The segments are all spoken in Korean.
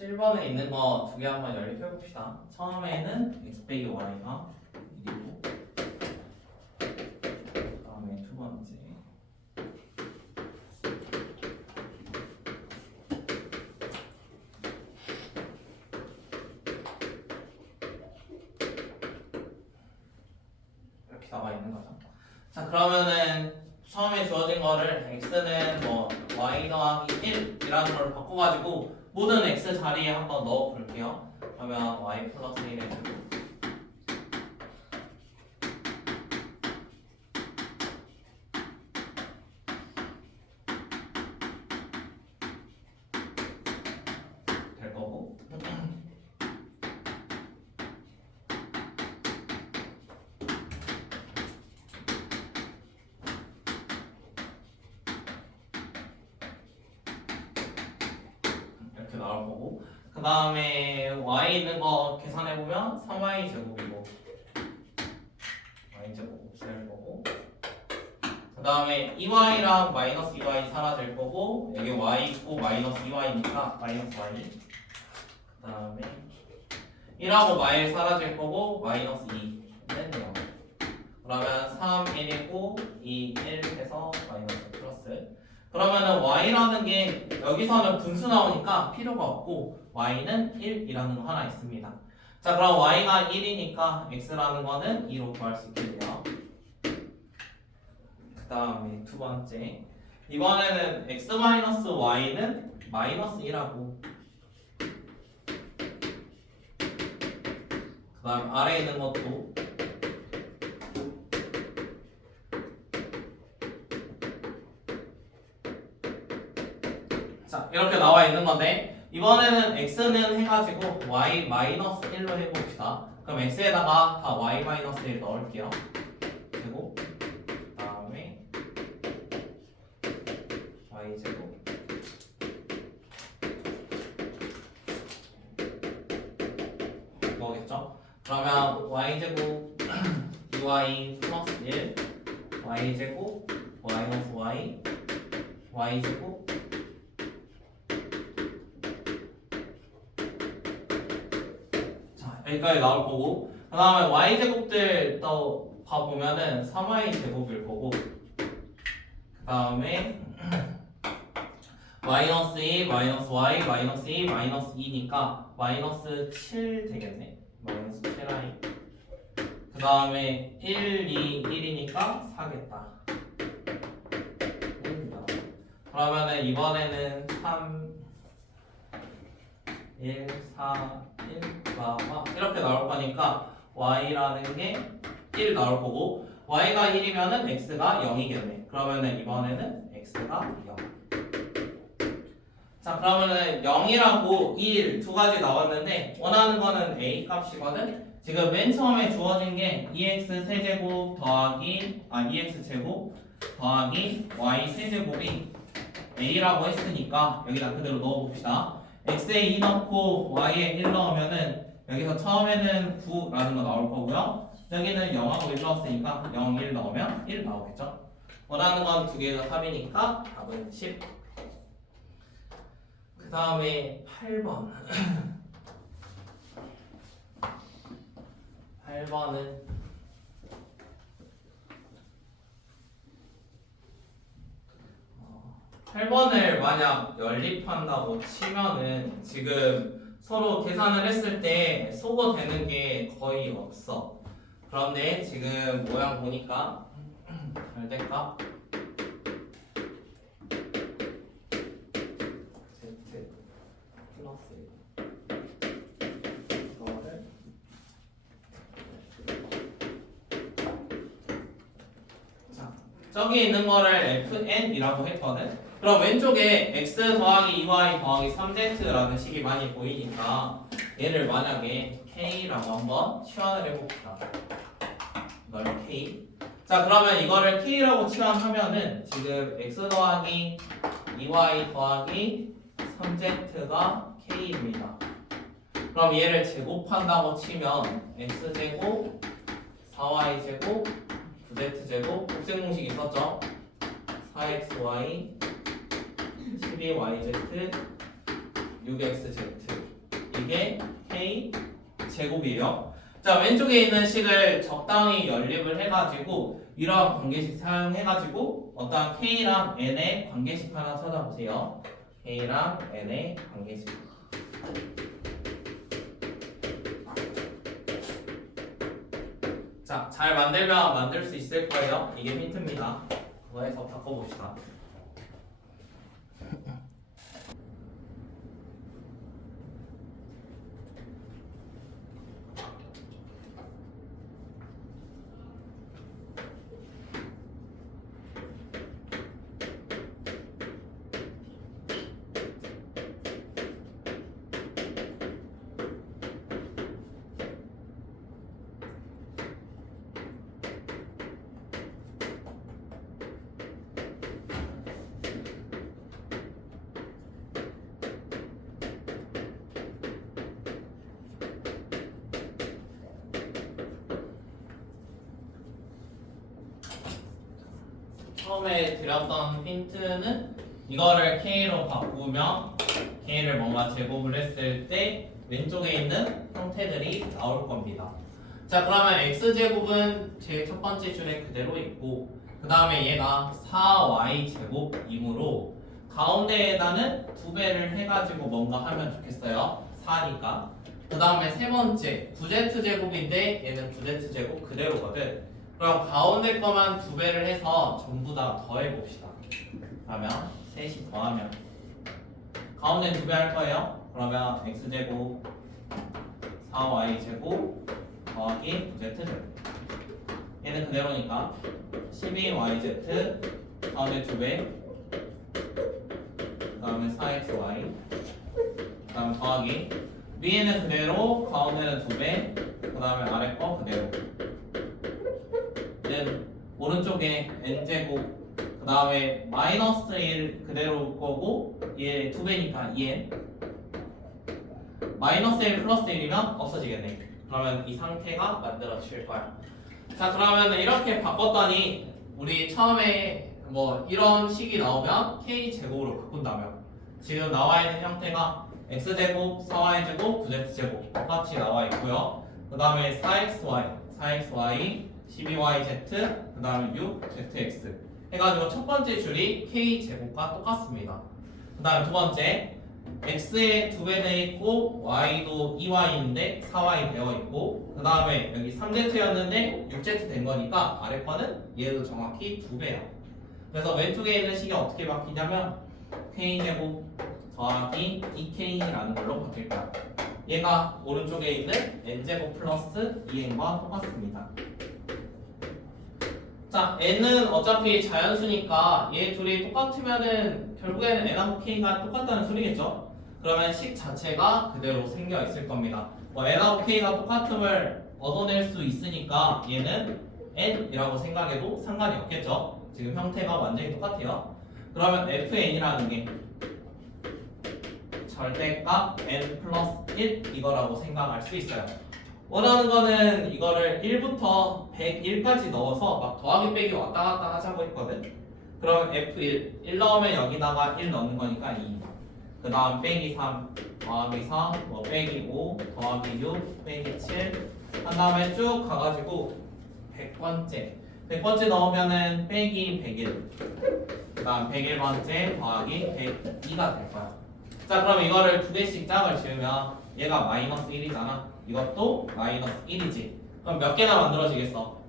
7번에 있는 거 두 개 한번 연립해 봅시다. 처음에는 x 빼기 y가 1이고 그다음에 두 번째 이렇게 나와 있는 거죠. 자, 그러면은 처음에 주어진 거를 x는 뭐 y 더하기 1이라는 걸 바꿔가지고 모든 x 자리에 한번 넣어 볼게요. 그러면 y 플러스 1에 될 거고 이렇게 나올 거고 그 다음에 y 있는 거 계산해 보면 3y 제곱이고 y 제곱 없앨 거고 그 다음에 2y랑 마이너스 2y 사라질 거고 여기 y 있고 마이너스 2y니까 마이너스 y 그 다음에 1하고 마일 사라질 거고 마이너스 2는 0 그러면 3, 1이고 2, 1 해서 마이너스 플러스 그러면은 y라는 게 여기서는 분수 나오니까 필요가 없고 y는 1이라는 거 하나 있습니다. 자, 그럼 y가 1이니까 x라는 거는 2로 구할 수 있겠네요. 그 다음에 두 번째 이번에는 x-y는 마이너스 1하고 그 다음 아래에 있는 것도 자, 이렇게 나와 있는 건데 이번에는 x는 해가지고 y 마이너스 1로 해봅시다. 그럼 x에다가 다 y 마이너스 1 넣을게요. 그리고 그 다음에 y 제곱 이거겠죠? 그러면 y 제곱 2y 플러스 1 y 제곱 마이너스 y y 제곱 여기까지 나올 거고 그 다음에 y제곱들 또 봐보면은 3y제곱일 거고 그 다음에 마이너스 2, 마이너스 y, 마이너스 2, 마이너스 2니까 마이너스 7 되겠네 마이너스 7i 그 다음에 1, 2, 1이니까 4겠다 그러면은 이번에는 3, 1, 4, 1, 4 이렇게 나올 거니까 y라는 게 1 나올 거고 y가 1이면은 x가 0이겠네. 그러면은 이번에는 x가 0. 자, 그러면은 0이라고 1 두 가지 나왔는데 원하는 거는 a 값이거든. 지금 맨 처음에 주어진 게 2x 세제곱 더하기 2x 제곱 더하기 y 세제곱이 a라고 했으니까 여기다 그대로 넣어봅시다. x에 2 넣고 y에 1 넣으면은 여기서 처음에는 9라는 거 나올 거고요. 여기는 0하고 1 넣었으니까 0, 1 넣으면 1 나오겠죠. 원하는 건 두 개가 합이니까 답은 10. 그 다음에 8번. 8번은 8번을 만약 연립한다고 치면은 지금 서로 계산을 했을 때 소거되는 게 거의 없어. 그런데 지금 모양 보니까 절대값 z 플러스 이거를 자, 저기 있는 거를 fn이라고 했거든. 그럼 왼쪽에 x 더하기 2y 더하기 3z라는 식이 많이 보이니까 얘를 만약에 k라고 한번 치환을 해봅시다. 이걸 k. 자, 그러면 이거를 k라고 치환하면은 지금 x 더하기 2y 더하기 3z가 k입니다. 그럼 얘를 제곱한다고 치면 x제곱 4y제곱 9z제곱 곱셈 공식 있었죠? 4xy 12yz 6xz 이게 k 제곱이에요. 자, 왼쪽에 있는 식을 적당히 연립을 해가지고 이러한 관계식 사용해가지고 어떤 k랑 n의 관계식 하나 찾아보세요. k랑 n의 관계식. 자, 잘 만들면 만들 수 있을 거예요. 이게 힌트입니다. 그거에서 바꿔봅시다. 처음에 드렸던 힌트는 이거를 k로 바꾸면 k를 뭔가 제곱을 했을 때 왼쪽에 있는 형태들이 나올 겁니다. 자, 그러면 x제곱은 제일 첫 번째 줄에 그대로 있고 그 다음에 얘가 4y제곱이므로 가운데에다는 2배를 해가지고 뭔가 하면 좋겠어요. 4니까. 그 다음에 세 번째 9z제곱인데 얘는 9z제곱 그대로거든. 그럼 가운데 거만 2배를 해서 전부 다 더해봅시다. 그러면 셋이 더하면 가운데 2배 할 거예요. 그러면 x제곱 4y제곱 더하기 9z제곱 얘는 그대로니까 12yz 가운데 2배 그 다음에 4xy 그 다음에 더하기 위에는 그대로 가운데는 2배 그 다음에 아래 거 그대로 오른쪽에 n제곱 그 다음에 마이너스 1 그대로 거고 얘 2배니까 2n 마이너스 1 플러스 1이면 없어지겠네. 그러면 이 상태가 만들어질 거야. 자, 그러면 이렇게 바꿨더니 우리 처음에 뭐 이런 식이 나오면 k제곱으로 바꾼다면 지금 나와 있는 형태가 x제곱, 4y제곱, 9z제곱 똑같이 나와 있고요. 그 다음에 4xy 12yz 그 다음에 6zx 해가지고 첫 번째 줄이 k제곱과 똑같습니다. 그 다음에 두 번째 x에 2배 되어 있고 y도 2y인데 4y 되어 있고 그 다음에 여기 3z였는데 6z 된 거니까 아래 거는 얘도 정확히 2배야. 그래서 왼쪽에 있는 식이 어떻게 바뀌냐면 k제곱 더하기 2k라는 걸로 바뀔 거야. 얘가 오른쪽에 있는 n제곱 플러스 2n과 똑같습니다. 자, n은 어차피 자연수니까 얘 둘이 똑같으면은 결국에는 n하고 k가 똑같다는 소리겠죠? 그러면 식 자체가 그대로 생겨 있을 겁니다. 뭐 n하고 k가 똑같음을 얻어낼 수 있으니까 얘는 n이라고 생각해도 상관이 없겠죠? 지금 형태가 완전히 똑같아요. 그러면 fn이라는 게 절대값 n 플러스 1 이거라고 생각할 수 있어요. 원하는 거는 이거를 1부터 100일까지 넣어서 막 더하기 빼기 왔다 갔다 하자고 했거든. 그럼 F1 1 넣으면 여기다가 1 넣는 거니까 2. 그 다음 빼기 3 더하기 4 뭐 빼기 5 더하기 6 빼기 7 한 다음에 쭉 가가지고 100번째 넣으면은 빼기 101 그 다음 101번째 더하기 102가 될 거야. 자, 그럼 이거를 두 개씩 짝을 지으면 얘가 마이너스 1이잖아. 이것도 마이너스 1이지. 그럼 몇 개나 만들어지겠어?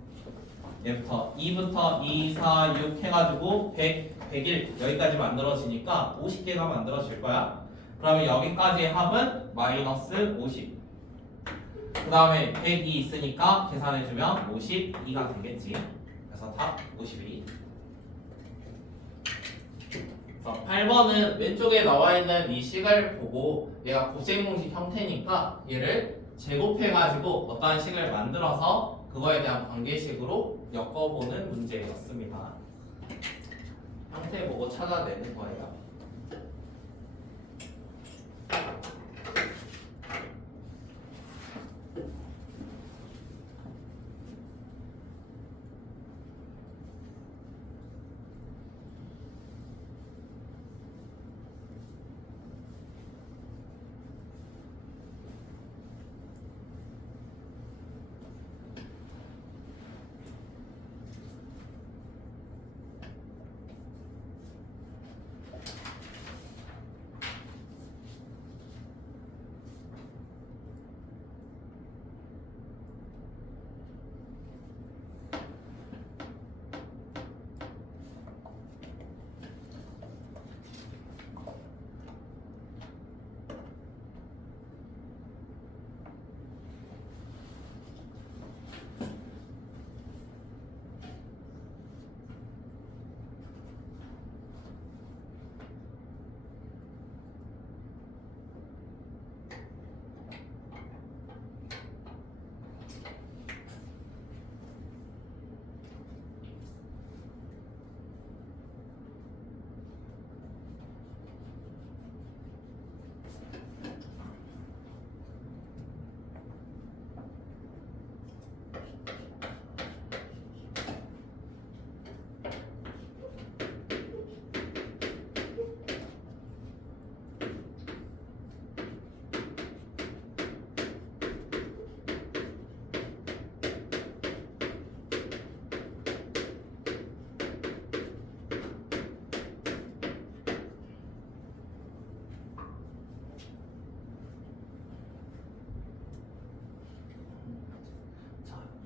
얘부터 2부터 2, 4, 6 해가지고 100, 101 여기까지 만들어지니까 50개가 만들어질 거야. 그러면 여기까지의 합은 마이너스 50. 그 다음에 102 있으니까 계산해주면 52가 되겠지. 그래서 답 52. 그래서 8번은 왼쪽에 나와 있는 이 식을 보고 얘가 고생공식 형태니까 얘를 제곱해가지고 어떠한 식을 만들어서 그거에 대한 관계식으로 엮어보는 문제였습니다. 형태 보고 찾아내는 거예요.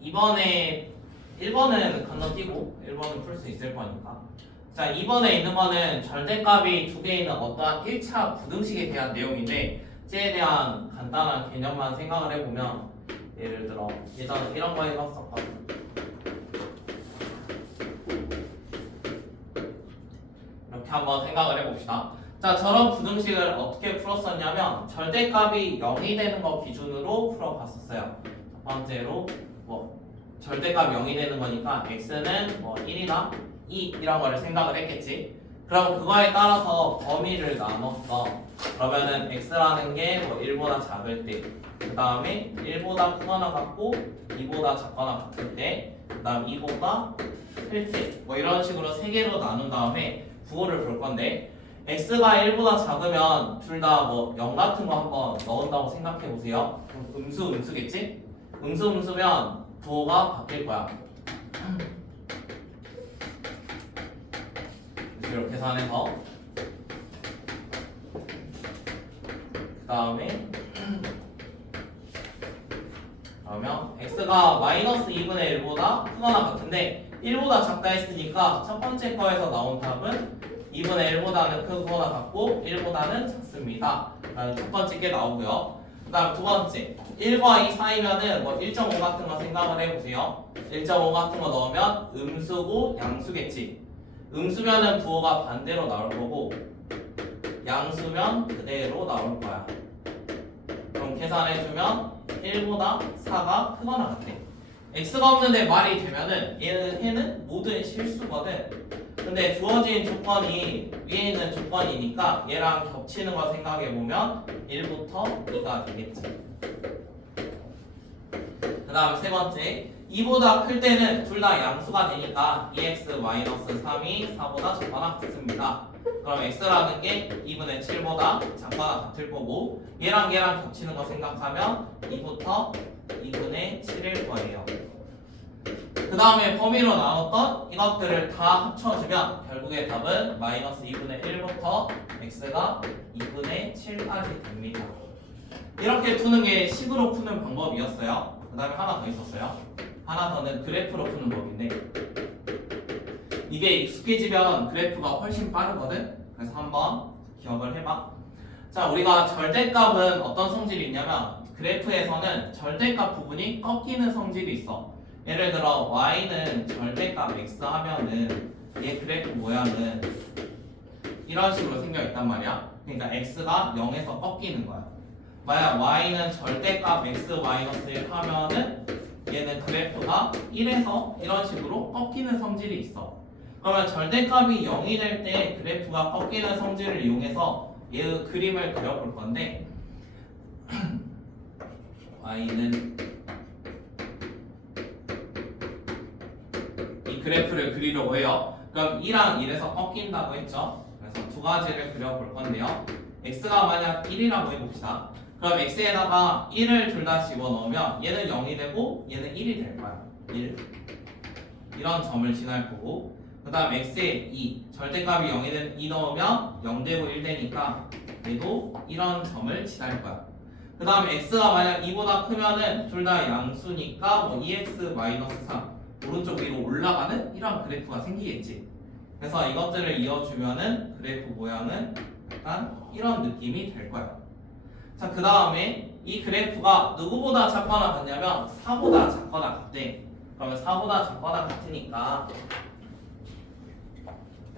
이번에 1번은 건너뛰고 1번은 풀 수 있을 거니까. 자, 2번에 있는 거는 절대값이 두 개 있는 어떠한 1차 부등식에 대한 내용인데 쟤에 대한 간단한 개념만 생각을 해보면 예를 들어 예전에 이런 거 해봤었거든. 이렇게 한번 생각을 해봅시다. 자, 저런 부등식을 어떻게 풀었었냐면 절대값이 0이 되는 거 기준으로 풀어봤었어요. 첫 번째로 뭐 절대값 0이 되는 거니까 x는 뭐 1이나 2 이런 거를 생각을 했겠지. 그럼 그거에 따라서 범위를 나눴어. 그러면은 x라는 게 뭐 1보다 작을 때, 그 다음에 1보다 크거나 같고 2보다 작거나 같을 때, 그 다음 2보다 클 때, 뭐 이런 식으로 세 개로 나눈 다음에 부호를 볼 건데 x가 1보다 작으면 둘 다 뭐 0 같은 거 한번 넣은다고 생각해 보세요. 그럼 음수겠지? 음수면 부호가 바뀔 거야. 이렇게 계산해서 그 다음에 그러면 x가 마이너스 2분의 1보다 크거나 같은데 1보다 작다 했으니까 첫 번째 거에서 나온 답은 2분의 1보다는 크거나 같고 1보다는 작습니다. 첫 번째 게 나오고요. 그 다음 두 번째 1과 2 사이면은 뭐 1.5 같은 거 생각을 해보세요. 1.5 같은 거 넣으면 음수고 양수겠지. 음수면은 부호가 반대로 나올 거고 양수면 그대로 나올 거야. 그럼 계산해주면 1보다 4가 크거나 같대. x가 없는데 말이 되면은 얘는 모든 실수거든. 근데 주어진 조건이 위에 있는 조건이니까 얘랑 겹치는 거 생각해보면 1부터 2가 되겠지. 그 다음 세 번째 2보다 클 때는 둘 다 양수가 되니까 2x-3이 4보다 작거나 같습니다. 그럼 x라는 게 2분의 7보다 작거나 같을 거고 얘랑 겹치는 거 생각하면 2부터 2분의 7일 거예요. 그 다음에 범위로 나눴던 이것들을 다 합쳐주면 결국의 답은 마이너스 2분의 1부터 x가 2분의 7까지 됩니다. 이렇게 푸는 게 식으로 푸는 방법이었어요. 그 다음에 하나 더 있었어요. 하나 더는 그래프로 푸는 법인데 이게 익숙해지면 그래프가 훨씬 빠르거든. 그래서 한번 기억을 해봐. 자, 우리가 절대값은 어떤 성질이 있냐면 그래프에서는 절대값 부분이 꺾이는 성질이 있어. 예를 들어 y는 절대값 x 하면은 얘 그래프 모양은 이런 식으로 생겨 있단 말이야. 그러니까 x가 0에서 꺾이는 거야. 만약 y는 절대값 x-1 하면은 얘는 그래프가 1에서 이런 식으로 꺾이는 성질이 있어. 그러면 절대값이 0이 될 때 그래프가 꺾이는 성질을 이용해서 얘의 그림을 그려볼 건데 y는 이 그래프를 그리려고 해요. 그럼 2랑 1에서 꺾인다고 했죠. 그래서 두 가지를 그려볼 건데요. x가 만약 1이라고 해봅시다. 그럼 x에다가 1을 둘 다 집어넣으면 얘는 0이 되고 얘는 1이 될 거야. 1 이런 점을 지날 거고 그 다음 x에 2 절대값이 0이 되는 2 넣으면 0 되고 1 되니까 얘도 이런 점을 지날 거야. 그 다음 x가 만약 2보다 크면은 둘 다 양수니까 뭐 2x-3 오른쪽 위로 올라가는 이런 그래프가 생기겠지. 그래서 이것들을 이어주면은 그래프 모양은 약간 이런 느낌이 될 거야. 자, 그 다음에 이 그래프가 누구보다 작거나 같냐면 4보다 작거나 같대. 그러면 4보다 작거나 같으니까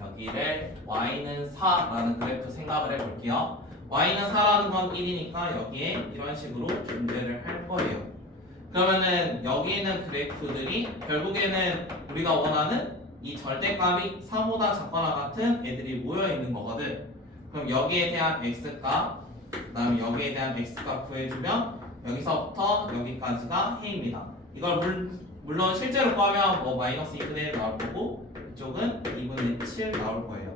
여기를 y는 4라는 그래프 생각을 해볼게요. y는 4라는 건 1이니까 여기에 이런 식으로 존재를 할 거예요. 그러면은 여기 있는 그래프들이 결국에는 우리가 원하는 이 절대값이 4보다 작거나 같은 애들이 모여 있는 거거든. 그럼 여기에 대한 x값, 그 다음에 여기에 대한 x값 구해주면 여기서부터 여기까지가 해입니다. 이걸 물론 실제로 구하면 뭐 마이너스 2분의 1 나올 거고 이쪽은 2분의 7 나올 거예요.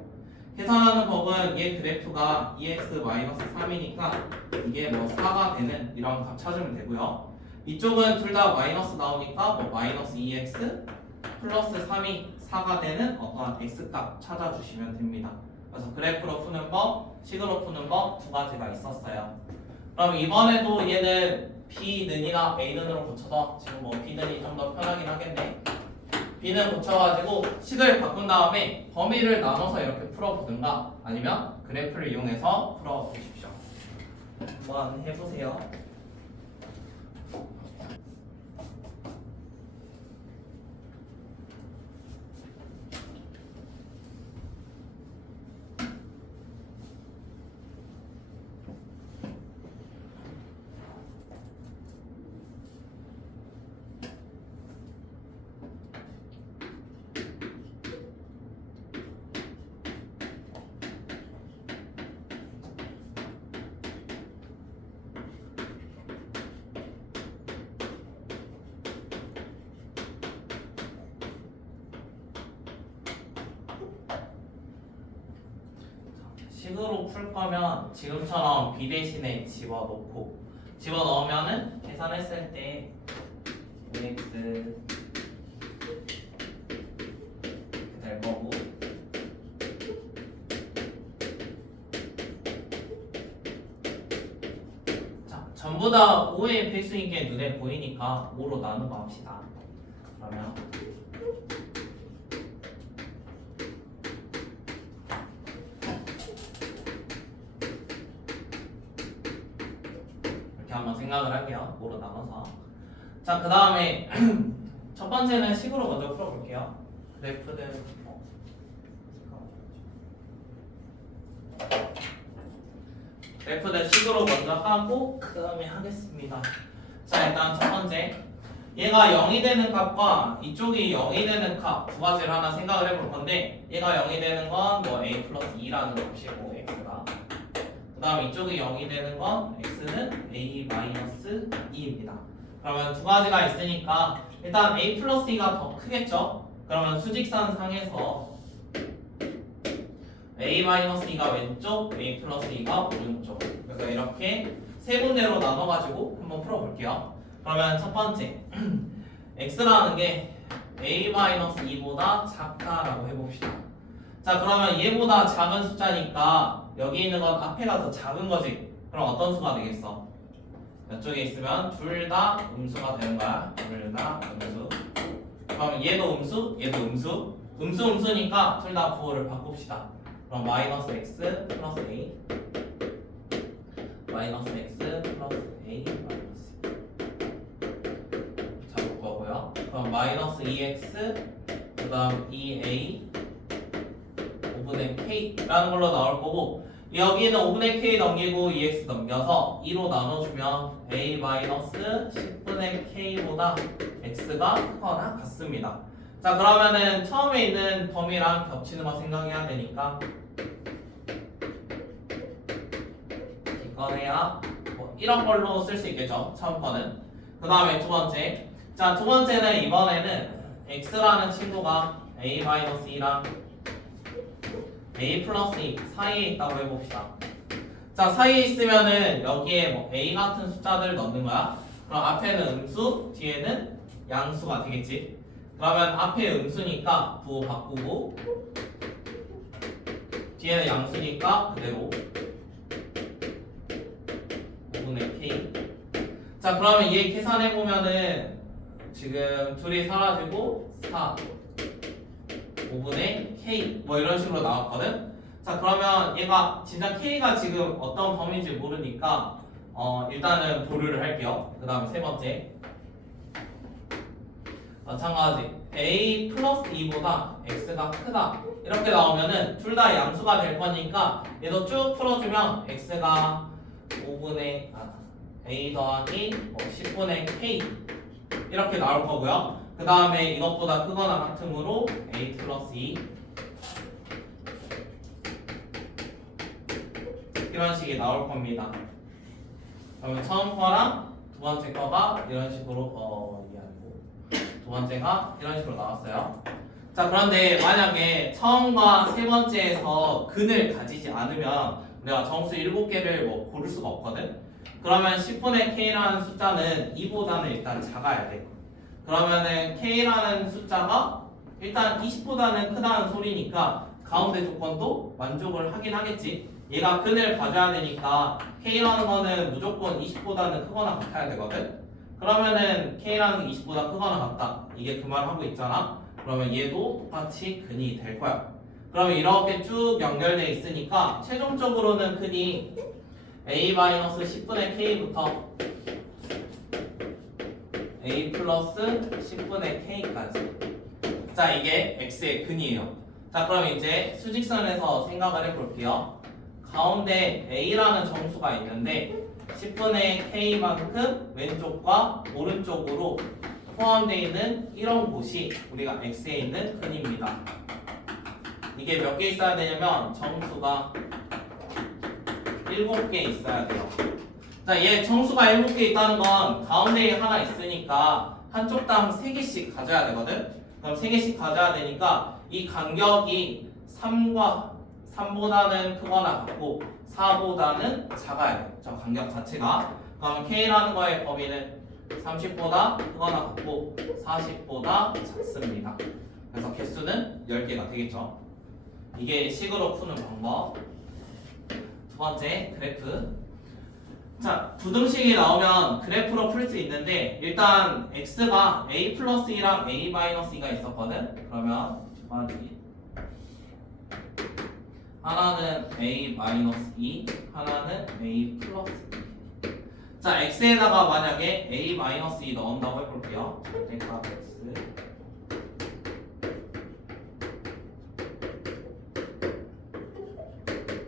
계산하는 법은 얘 그래프가 2x-3이니까 이게 뭐 4가 되는 이런 값 찾으면 되고요. 이쪽은 둘 다 마이너스 나오니까 뭐 마이너스 2x 플러스 3이 4가 되는 어떠한 x값 찾아주시면 됩니다. 그래서 그래프로 푸는 법, 식으로 푸는 법 두 가지가 있었어요. 그럼 이번에도 얘는 B는이나 A는으로 고쳐서 지금 뭐 B는이 좀 더 편하긴 하겠네. B는 고쳐가지고 식을 바꾼 다음에 범위를 나눠서 이렇게 풀어보든가 아니면 그래프를 이용해서 풀어보십시오. 한번 해보세요. 식으로 풀 거면 지금처럼 B 대신에 집어넣으면은 계산했을 때 x 될 거고 자 전부 다 5의 배수인 게 눈에 보이니까 5로 나누고 합시다. 그러면 한번 생각을 할게요. 5로 나눠서. 자, 그 다음에 첫 번째는 식으로 먼저 풀어볼게요. 그래프는 식으로 먼저 하고 그 다음에 하겠습니다. 자, 일단 첫 번째 얘가 0이 되는 값과 이쪽이 0이 되는 값 두 가지를 하나 생각을 해볼 건데 얘가 0이 되는 건 뭐 a 플러스 2라는 값이고 x가 그 다음 이쪽이 0이 되는 건 x는 a 마이너스 2입니다. 그러면 두 가지가 있으니까 일단 a 플러스 2가 더 크겠죠? 그러면 수직선 상에서 a 마이너스 2가 왼쪽, a 플러스 2가 오른쪽. 그래서 이렇게 세 군데로 나눠가지고 한번 풀어볼게요. 그러면 첫 번째 x라는 게 a 마이너스 2보다 작다라고 해봅시다. 자, 그러면 얘보다 작은 숫자니까 여기 있는 건 앞에가 더 작은 거지. 그럼 어떤 수가 되겠어? 이쪽에 있으면 둘 다 음수가 되는 거야. 둘 다 음수. 그럼 얘도 음수, 얘도 음수. 음수니까 둘 다 부호를 바꿉시다. 그럼 마이너스 x 플러스 a 마이너스 x 플러스 a 마이너스 잡을 거고요. 그럼 마이너스 2x 그 다음 2a 5분의 k라는 걸로 나올 거고 여기는 5분의 k 넘기고 2x 넘겨서 2로 나눠주면 a 마이너스 10분의 k보다 x가 크거나 같습니다. 자, 그러면은 처음에 있는 범위랑 겹치는 거 생각해야 되니까 이거래야 뭐 이런 걸로 쓸 수 있겠죠. 처음 거는. 그 다음에 두 번째. 자, 두 번째는 이번에는 x라는 친구가 a-2랑 a 플러스 2 사이에 있다고 해봅시다. 자, 사이에 있으면은 여기에 뭐 a 같은 숫자들 넣는 거야. 그럼 앞에는 음수, 뒤에는 양수가 되겠지. 그러면 앞에 음수니까 부호 바꾸고 뒤에는 양수니까 그대로 5분의 k. 자, 그러면 얘 계산해보면은 지금 둘이 사라지고 4 5분의 k 뭐 이런 식으로 나왔거든. 자, 그러면 얘가 진짜 k가 지금 어떤 범위인지 모르니까 일단은 보류를 할게요. 그 다음에 세 번째 마찬가지 a 플러스 2보다 x가 크다 이렇게 나오면은 둘 다 양수가 될 거니까 얘도 쭉 풀어주면 x가 5분의 a 더하기 10분의 k 이렇게 나올 거고요. 그 다음에 이것보다 크거나 같으므로 a 플러스 2 이런 식이 나올 겁니다. 그러면 처음 거랑 두 번째 거가 이런 식으로 두 번째가 이런 식으로 나왔어요. 자, 그런데 만약에 처음과 세 번째에서 근을 가지지 않으면 내가 정수 7개를 뭐 고를 수가 없거든. 그러면 10분의 k라는 숫자는 2보다는 일단 작아야 돼. 그러면은 k라는 숫자가 일단 20보다는 크다는 소리니까 가운데 조건도 만족을 하긴 하겠지. 얘가 근을 가져야 되니까 K라는 거는 무조건 20보다는 크거나 같아야 되거든. 그러면은 K라는 게 20보다 크거나 같다. 이게 그 말 하고 있잖아. 그러면 얘도 똑같이 근이 될 거야. 그러면 이렇게 쭉 연결돼 있으니까 최종적으로는 근이 A-10분의 K부터 A 플러스 10분의 K까지. 자, 이게 X의 근이에요. 자, 그럼 이제 수직선에서 생각을 해볼게요. 가운데 A라는 정수가 있는데 10분의 K만큼 왼쪽과 오른쪽으로 포함되어 있는 이런 곳이 우리가 X에 있는 근입니다. 이게 몇 개 있어야 되냐면 정수가 7개 있어야 돼요. 자, 얘 정수가 7개 있다는 건 가운데에 하나 있으니까 한쪽당 3개씩 가져야 되거든. 그럼 3개씩 가져야 되니까 이 간격이 3보다는 크거나 같고 4보다는 작아야 돼요. 저 간격 자체가. 그럼 K라는 거의 범위는 30보다 크거나 같고 40보다 작습니다. 그래서 개수는 10개가 되겠죠. 이게 식으로 푸는 방법. 두 번째 그래프. 자, 부등식이 나오면 그래프로 풀 수 있는데 일단 x가 a 플러스 2랑 a 마이너스 2가 있었거든. 그러면 두 가지 하나는 a 마이너스 2, 하나는 a 플러스 2. 자, x에다가 만약에 a 마이너스 2 넣은다고 해볼게요. 절대값 x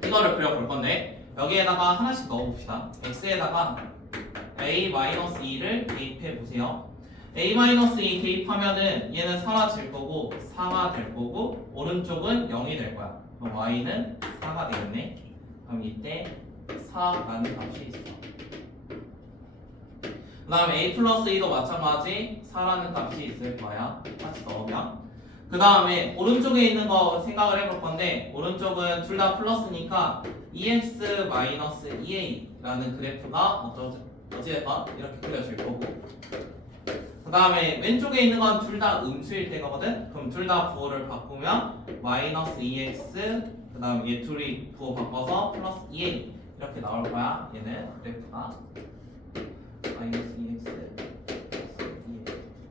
이거를 그려볼 건데 여기에다가 하나씩 넣어봅시다. x에다가 a-2를 대입해 보세요. a-2 대입하면은 얘는 사라질 거고 4가 될 거고 오른쪽은 0이 될 거야. 그럼 y는 4가 되겠네. 그럼 이때 4라는 값이 있어. 그 다음에 a 플러스 2도 마찬가지 4라는 값이 있을 거야. 같이 넣으면. 그 다음에 오른쪽에 있는 거 생각을 해볼 건데 오른쪽은 둘 다 플러스니까 2x-2a라는 그래프가 어찌됐건 이렇게 그려질 거고 그 다음에 왼쪽에 있는 건 둘 다 음수일 때거든. 그럼 둘 다 부호를 바꾸면 마이너스 2x 그 다음에 얘 둘이 부호 바꿔서 플러스 2a 이렇게 나올 거야. 얘는 그래프가 마이너스 2x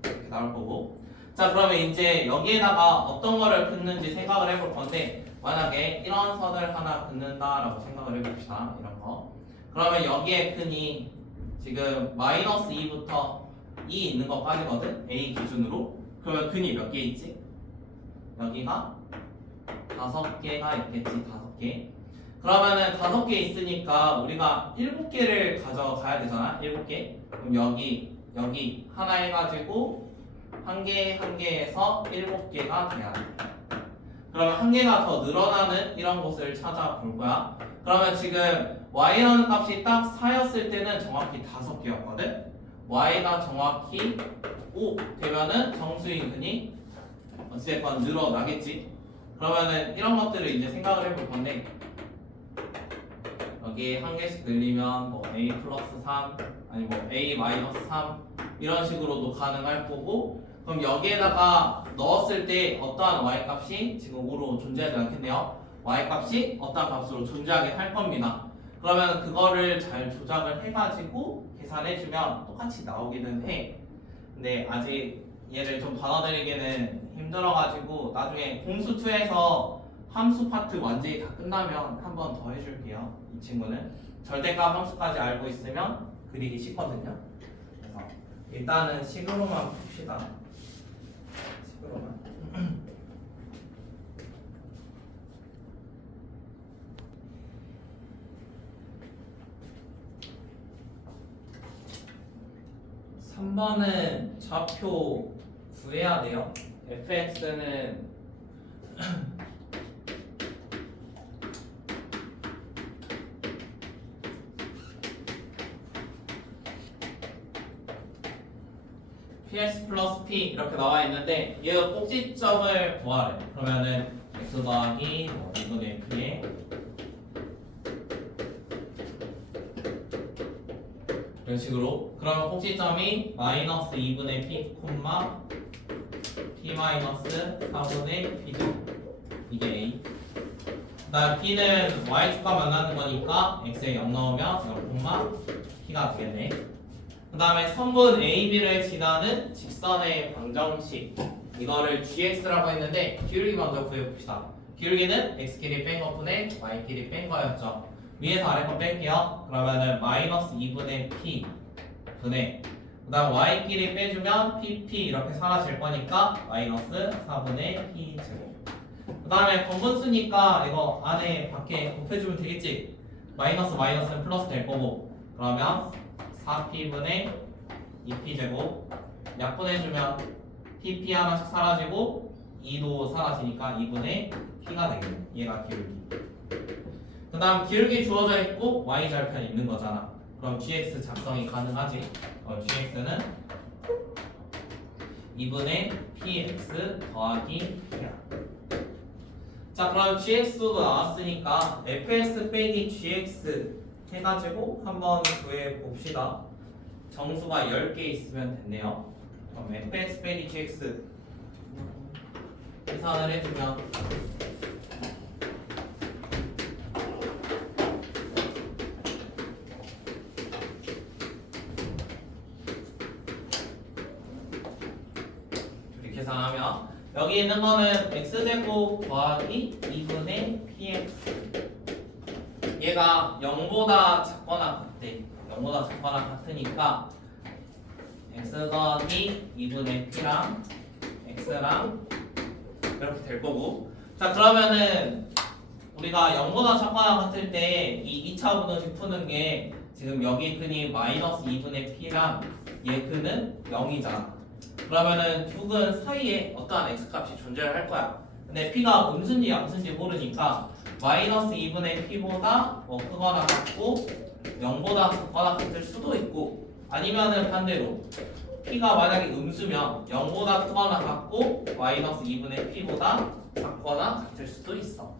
이렇게 나올 거고. 자, 그러면 이제 여기에다가 어떤 거를 긋는지 생각을 해볼 건데 만약에 이런 선을 하나 긋는다라고 생각을 해봅시다. 이런 거. 그러면 여기에 근이 지금 마이너스 2부터 2 있는 것까지거든. A 기준으로. 그러면 근이 몇 개 있지? 여기가 5개가 있겠지. 5개. 그러면은 5개 있으니까 우리가 7개를 가져가야 되잖아. 7개. 그럼 여기 하나 해가지고 한 개에서 7개가 돼야 돼. 그러면 한 개가 더 늘어나는 이런 곳을 찾아볼 거야. 그러면 지금 y라는 값이 딱 4였을 때는 정확히 5개였거든. y가 정확히 5 되면은 정수인 근이 어찌됐건 늘어나겠지. 그러면은 이런 것들을 이제 생각을 해볼 건데 여기 한 개씩 늘리면 뭐 a 플러스 3 아니 뭐 a 마이너스 3 이런 식으로도 가능할 거고 그럼 여기에다가 넣었을 때 어떠한 y값이 지금 5로 존재하지 않겠네요. y값이 어떠한 값으로 존재하게 할 겁니다. 그러면 그거를 잘 조작을 해가지고 계산해주면 똑같이 나오기는 해. 근데 아직 얘를 좀 받아들이기는 힘들어가지고 나중에 공수2에서 함수 파트 완전히 다 끝나면 한 번 더 해줄게요. 이 친구는 절대값 함수까지 알고 있으면 그리기 쉽거든요. 그래서 일단은 식으로만 풉시다. 식으로만. 3번은 좌표 구해야 돼요. fx는 ps 플러스 p 이렇게 나와 있는데 얘가 꼭지점을 구하래. 그러면은 x 더하기 2분의 p에 이런 식으로. 그러면 꼭지점이 마이너스 2분의 p 콤마 p 마이너스 4분의 p죠. 이게 a. 그다음 P는 Y2가 만나는 거니까 X에 0 넣으면 0, P가 되겠네. 그 다음에 선분 AB를 지나는 직선의 방정식 이거를 GX라고 했는데 기울기 먼저 구해봅시다. 기울기는 X끼리 뺀 것분의 Y끼리 뺀 거였죠. 위에서 아래 거 뺄게요. 그러면은 마이너스 2분의 P 분의 그 다음 Y끼리 빼주면 PP 이렇게 사라질 거니까 마이너스 4분의 P 제곱. 그 다음에 건분수니까 이거 안에 밖에 곱해주면 되겠지. 마이너스는 플러스 될 거고 그러면 4P분의 2P제곱 약분해주면 PP 하나씩 사라지고 2도 사라지니까 2분의 P가 되겠네. 얘가 기울기. 그 다음 기울기 주어져 있고 Y절편 있는 거잖아. 그럼 GX 작성이 가능하지. GX는 2분의 PX 더하기 P야. 자 그럼 GX도 나왔으니까 FX 빼기 GX 해가지고 한번 구해봅시다. 정수가 10개 있으면 됐네요. 그럼 fx 빼기 gx 계산을 해주면 이렇게 계산하면 여기 있는 거는 x제곱 더하기 2분의 px 얘가 0보다 작거나 같대. 0보다 작거나 같으니까 x 더하기 2분의 p랑 x랑 이렇게 될 거고. 자 그러면은 우리가 0보다 작거나 같을 때 이 2차 분원식 푸는 게 지금 여기 근이 마이너스 2분의 p랑 얘 근은 0이잖아. 그러면은 두 근 사이에 어떠한 x값이 존재를 할 거야. 근데 p가 음수인지 양수인지 모르니까 마이너스 2분의 p보다 크거나 같고 0보다 작거나 같을 수도 있고 아니면은 반대로 p가 만약에 음수면 0보다 크거나 같고 마이너스 2분의 p보다 작거나 같을 수도 있어.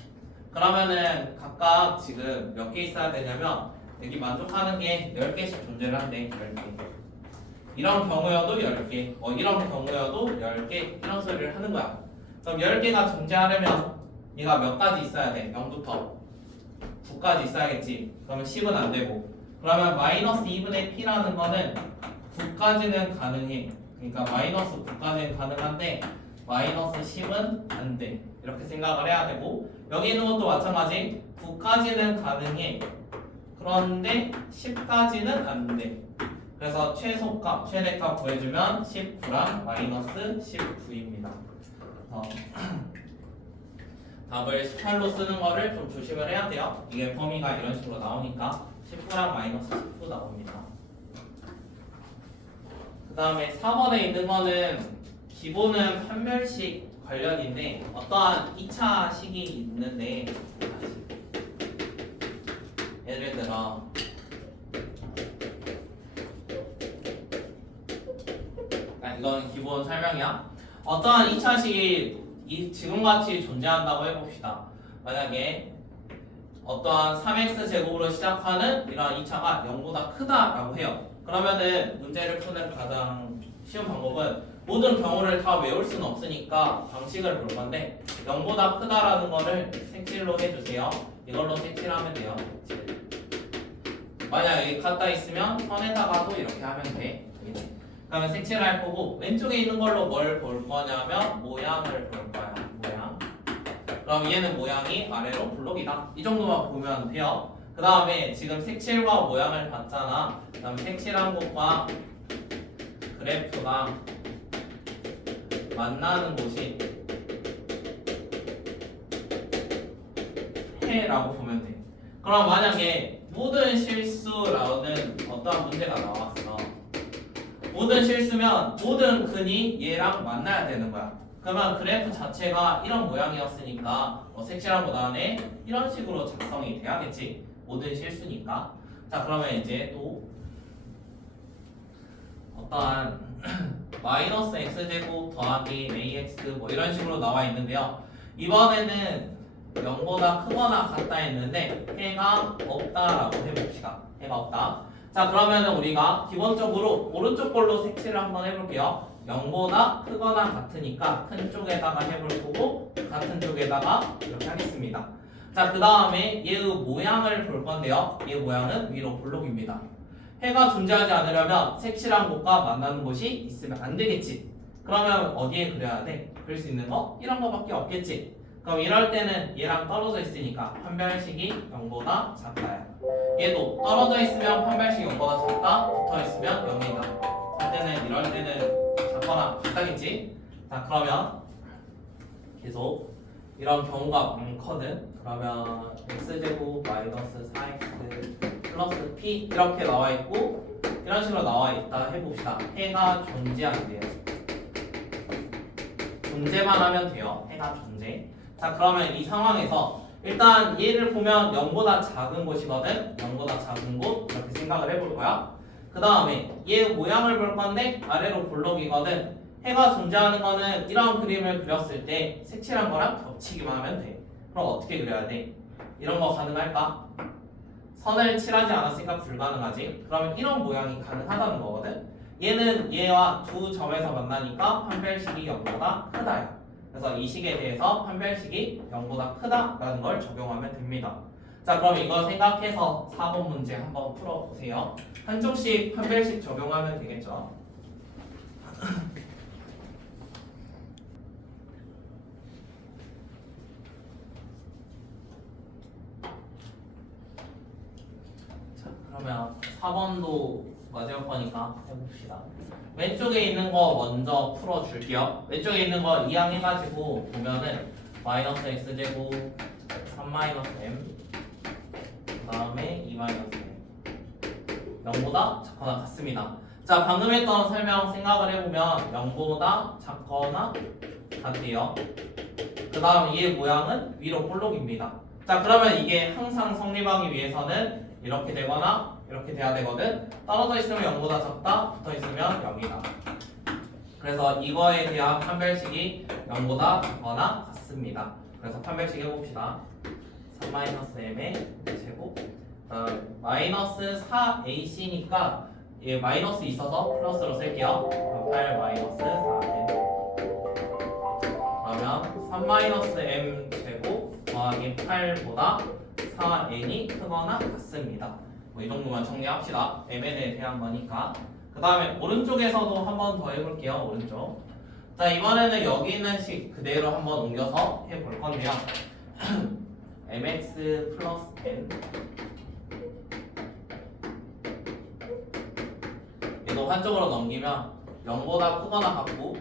그러면은 각각 지금 몇 개 있어야 되냐면 여기 만족하는 게 10개씩 존재를 한대. 10개. 이런 경우여도 10개, 이런 경우여도 10개 이런 소리를 하는 거야. 그럼 10개가 존재하려면 얘가 몇 가지 있어야 돼? 0부터 9까지 있어야겠지. 그러면 10은 안 되고 그러면 마이너스 2분의 p라는 거는 9까지는 가능해. 그러니까 마이너스 9까지는 가능한데 마이너스 10은 안 돼. 이렇게 생각을 해야 되고 여기 있는 것도 마찬가지 9까지는 가능해. 그런데 10까지는 안 돼. 그래서 최소값, 최대값 구해주면 19랑 마이너스 19입니다. 답을 18로 쓰는 거를 좀 조심을 해야 돼요. 이게 범위가 이런 식으로 나오니까 19랑 마이너스 19 나옵니다. 그 다음에 4번에 있는 거는 기본은 판별식 관련인데 어떠한 2차 식이 있는데 예를 들어 이건 기본 설명이야. 어떠한 2차식이 지금같이 존재한다고 해봅시다. 만약에 어떠한 3x 제곱으로 시작하는 이러한 2차가 0보다 크다라고 해요. 그러면은 문제를 푸는 가장 쉬운 방법은 모든 경우를 다 외울 수는 없으니까 방식을 볼 건데 0보다 크다라는 거를 색칠로 해주세요. 이걸로 색칠하면 돼요. 만약에 갖다 있으면 선에다가도 이렇게 하면 돼. 그러면 색칠을 할 거고 왼쪽에 있는 걸로 뭘 볼 거냐면 모양을 볼 거야. 모양. 그럼 얘는 모양이 아래로 블록이다. 이 정도만 보면 돼요. 그 다음에 지금 색칠과 모양을 봤잖아. 그 다음에 색칠한 곳과 그래프가 만나는 곳이 해라고 보면 돼. 그럼 만약에 모든 실수라는 어떠한 문제가 나왔어. 모든 실수면 모든 근이 얘랑 만나야 되는 거야. 그러면 그래프 자체가 이런 모양이었으니까 색칠한 곳 안에 이런 식으로 작성이 돼야겠지. 모든 실수니까. 자 그러면 이제 또 어떠한 마이너스 x제곱 더하기 ax 뭐 이런 식으로 나와 있는데요. 이번에는 0보다 크거나 같다 했는데 해가 없다라고 해봅시다. 해가 없다. 자 그러면 우리가 기본적으로 오른쪽 걸로 색칠을 한번 해볼게요. 0보다 크거나 같으니까 큰 쪽에다가 해볼 거고 같은 쪽에다가 이렇게 하겠습니다. 자, 그 다음에 얘의 모양을 볼 건데요. 얘 모양은 위로 볼록입니다. 해가 존재하지 않으려면 색칠한 곳과 만나는 곳이 있으면 안 되겠지. 그러면 어디에 그려야 돼? 그릴 수 있는 거? 이런 거밖에 없겠지. 그럼 이럴 때는 얘랑 떨어져 있으니까 판별식이 0보다 작아요. 얘도 떨어져 있으면 판별식이 0보다 작다, 붙어 있으면 0이다. 할 때는 이럴 때는 작거나 같다겠지. 자, 그러면 계속 이런 경우가 많거든. 그러면 x제곱 마이너스 4x 플러스 p 이렇게 나와 있고 이런 식으로 나와 있다 해봅시다. 해가 존재한대요. 존재만 하면 돼요. 해가 존재. 자, 그러면 이 상황에서 일단 얘를 보면 0보다 작은 곳이거든. 0보다 작은 곳 이렇게 생각을 해볼 거야. 그 다음에 얘 모양을 볼 건데 아래로 볼록이거든. 해가 존재하는 거는 이런 그림을 그렸을 때 색칠한 거랑 겹치기만 하면 돼. 그럼 어떻게 그려야 돼? 이런 거 가능할까? 선을 칠하지 않았으니까 불가능하지. 그러면 이런 모양이 가능하다는 거거든. 얘는 얘와 두 점에서 만나니까 판별식이 0보다 크다요. 그래서 이 식에 대해서 판별식이 0보다 크다라는 걸 적용하면 됩니다. 자, 그럼 이거 생각해서 4번 문제 한번 풀어보세요. 한쪽씩 판별식 적용하면 되겠죠. 자, 그러면 4번도 마지막 거니까 해봅시다. 왼쪽에 있는 거 먼저 풀어줄게요. 왼쪽에 있는 거 이항해가지고 보면은 마이너스 x제곱 3 마이너스 m 그 다음에 2 마이너스 m 0보다 작거나 같습니다. 자, 방금 했던 설명 생각을 해보면 0보다 작거나 같대요. 그 다음 얘 모양은 위로 볼록입니다. 자, 그러면 이게 항상 성립하기 위해서는 이렇게 되거나 이렇게 돼야 되거든. 떨어져 있으면 0보다 작다, 붙어 있으면 0이다. 그래서 이거에 대한 판별식이 0보다 작거나 같습니다. 그래서 판별식 해봅시다. 3-m의 제곱 마이너스 4ac니까 얘 마이너스 있어서 플러스로 쓸게요. 8 마이너스 4n 그러면 3-m 제곱 더하기 8보다 4n이 크거나 같습니다. 뭐 이 정도만 정리합시다. mn에 대한 거니까. 그 다음에 오른쪽에서도 한 번 더 해볼게요. 오른쪽. 자, 이번에는 여기 있는 식 그대로 한번 옮겨서 해볼 건데요. mx 플러스 n 얘도 한쪽으로 넘기면 0보다 크거나 같고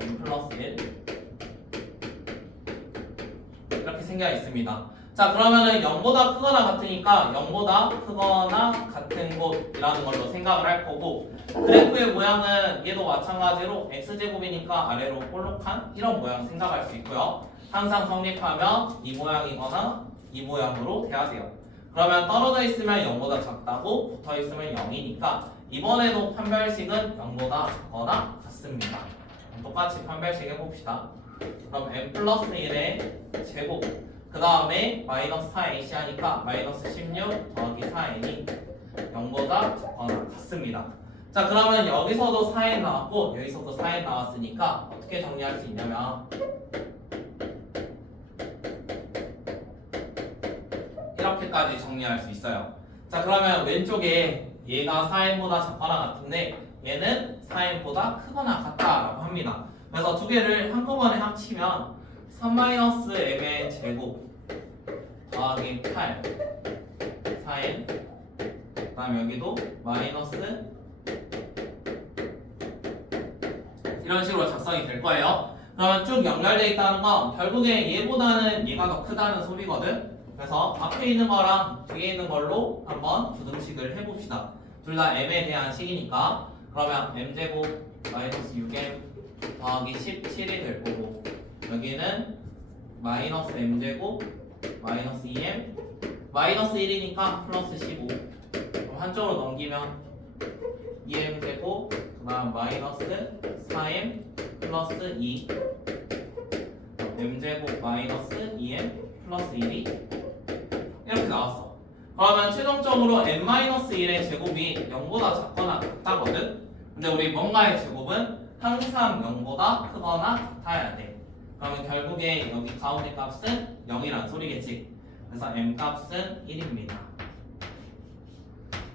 n 플러스 1 이렇게 생겨 있습니다. 자, 그러면은 0보다 크거나 같으니까 0보다 크거나 같은 곳이라는 걸로 생각을 할 거고 그래프의 모양은 얘도 마찬가지로 x제곱이니까 아래로 볼록한 이런 모양 생각할 수 있고요. 항상 성립하면 이 모양이거나 이 모양으로 돼야 돼요. 그러면 떨어져 있으면 0보다 작다고 붙어 있으면 0이니까 이번에도 판별식은 0보다 작거나 같습니다. 똑같이 판별식 해봅시다. 그럼 n 플러스 1의 제곱 그 다음에 마이너스 4ac 하니까 마이너스 16 더하기 4n이 0보다 작거나 같습니다. 자, 그러면 여기서도 4n 나왔고 여기서도 4n 나왔으니까 어떻게 정리할 수 있냐면 이렇게까지 정리할 수 있어요. 자, 그러면 왼쪽에 얘가 4n보다 작거나 같은데 얘는 4n보다 크거나 같다라고 합니다. 그래서 두 개를 한꺼번에 합치면 3-m의 제곱 더하기 8 4n 그 다음에 여기도 마이너스 이런 식으로 작성이 될 거예요. 그러면 쭉 연결되어 있다는 건 결국에 얘보다는 얘가 더 크다는 소리거든. 그래서 앞에 있는 거랑 뒤에 있는 걸로 한번 부등식을 해봅시다. 둘 다 m에 대한 식이니까 그러면 m제곱 마이너스 6m 더하기 17이 될 거고 여기는 마이너스 m제곱 마이너스 2m 마이너스 1이니까 플러스 15 그럼 한쪽으로 넘기면 2m제곱 그 다음 마이너스 4m 플러스 2 m제곱 마이너스 2m 플러스 1이 이렇게 나왔어. 그러면 최종적으로 n-1의 제곱이 0보다 작거나 같다거든. 근데 우리 뭔가의 제곱은 항상 0보다 크거나 같아야 돼. 그러면 결국에 여기 가운데 값은 0이란 소리겠지. 그래서 m 값은 1입니다.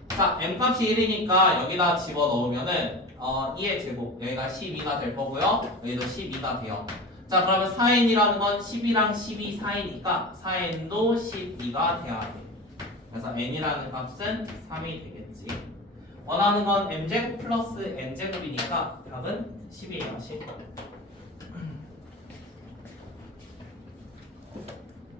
자, m 값이 1이니까 여기다 집어넣으면은 2의 제곱, 여기가 12가 될 거고요. 여기도 12가 돼요. 자, 그러면 4n이라는 건 10이랑 12 사이니까 4n도 12가 돼야 돼. 그래서 n이라는 값은 3이 되겠지. 원하는 건 m제곱 플러스 n제곱이니까 답은 10이에요. 10.